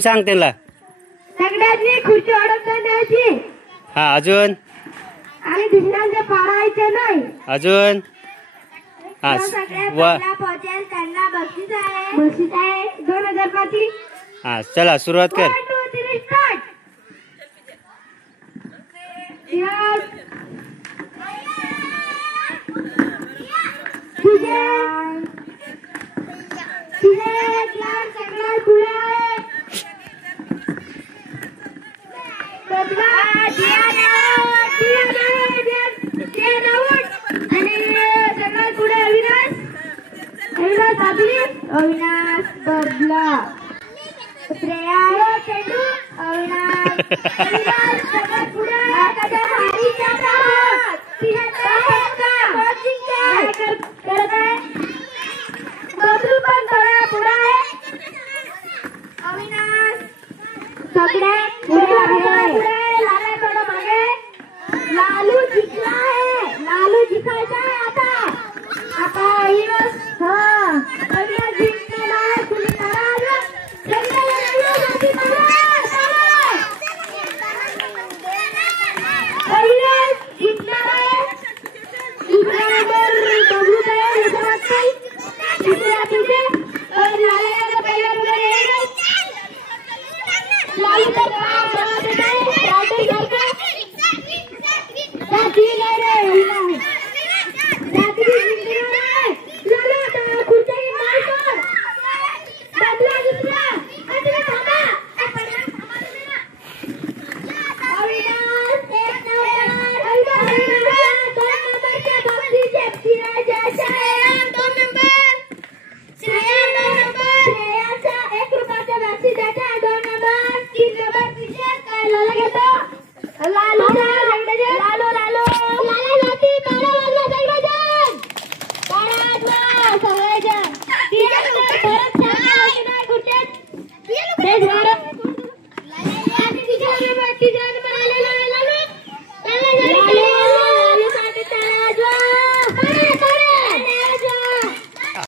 सांग त्याला. सगळ्यांनी खुर्ची अडकून द्यायची. हा अजून. आणि दुसऱ्यांचे पाडायचे नाही. अजून. हा पोहोचेल त्यांना बक्षीस आहे. बक्षीस आहे 2000 पाची. हा चला सुरुवात कर. 1 2 3 स्टार्ट. अविनाश बबला. श्रेया चेंडू. अविनाश. अविनाश सगळ्यात पुढे. आकाशा हारीच्या हात. करत आहे. बबलू पण थोडा पुढे आहे. अविनाश सगळ्यात पुढे आहे. लाला थोडं मागे. लालू जिंकला आहे. लालू जिंकायचा आहे आता. आता अविनाश. हा अविनाश जिंकलेला आहे. तुम्ही करा. अविनाश जिंकणार आहे. दुसरा नंबर बबलू तयार होतो वाटतं. तिसऱ्या तिथे लाला पहिल्या नंबर. लालू तर